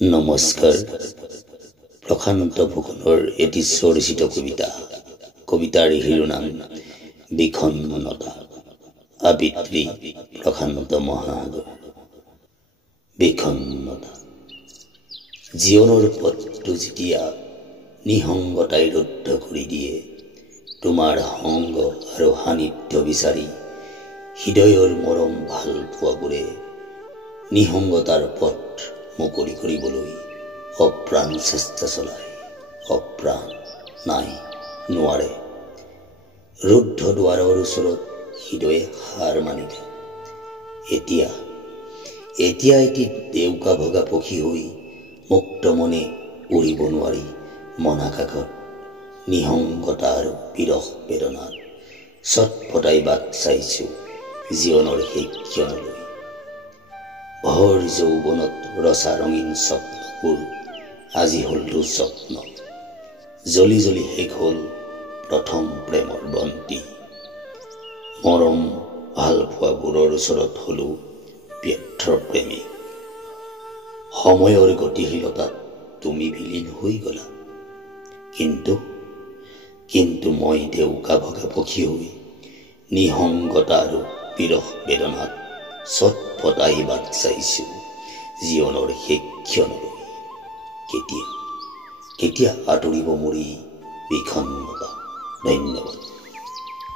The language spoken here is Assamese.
নমস্কাৰ। প্ৰশান্ত ফুকনৰ এটি স্বৰচিত কবিতা। কবিতাৰ শিৰোনাম বিষণ্ণতা। আবৃত্তি প্ৰশান্ত মহাসাগৰ। বিষণ্ণতা। জীৱনৰ পথটো যেতিয়া নিসংগতাই ৰুদ্ধ কৰি দিয়ে, তোমাৰ সংগ আৰু সান্নিধ্য বিচাৰি হৃদয়ৰ মৰম ভাল পোৱাবোৰে নিসংগতাৰ পথ মুকলি কৰিবলৈ অপ্ৰাণ চেষ্টা চলায়। অপ্ৰাণ নাই, নোৱাৰে। ৰুদ্ধ দুৱাৰৰ ওচৰত হৃদয়ে হাৰ মানিলে। এতিয়া এটি দেউকা ভগা পক্ষী হৈ মুক্ত মনে উৰিব নোৱাৰি মনাকাশত নিসংগতা আৰু বিৰহ বেদনাত ছটফটাই বাট চাইছো জীৱনৰ সেই ক্ষণলৈ। ভৰ যৌৱনত ৰচা ৰঙীন স্বপ্নবোৰ আজি হ'ল দুঃস্বপ্ন। জ্বলি জ্বলি শেষ হ'ল প্ৰথম প্ৰেমৰ বন্তি। মৰম ভাল পোৱাবোৰৰ ওচৰত হলো ব্যৰ্থ প্ৰেমিক। সময়ৰ গতিশীলতাত তুমি বিলীন হৈ গলা, কিন্তু মই দেউকা ভগা পক্ষী হৈ নিসংগতা আৰু বিৰহ বেদনাত ছটফটাই বাট চাইছো জীৱনৰ শেষ ক্ষণলৈ। কেতিয়া আঁতৰিব মোৰ বিষণ্ণতা। ধন্যবাদ।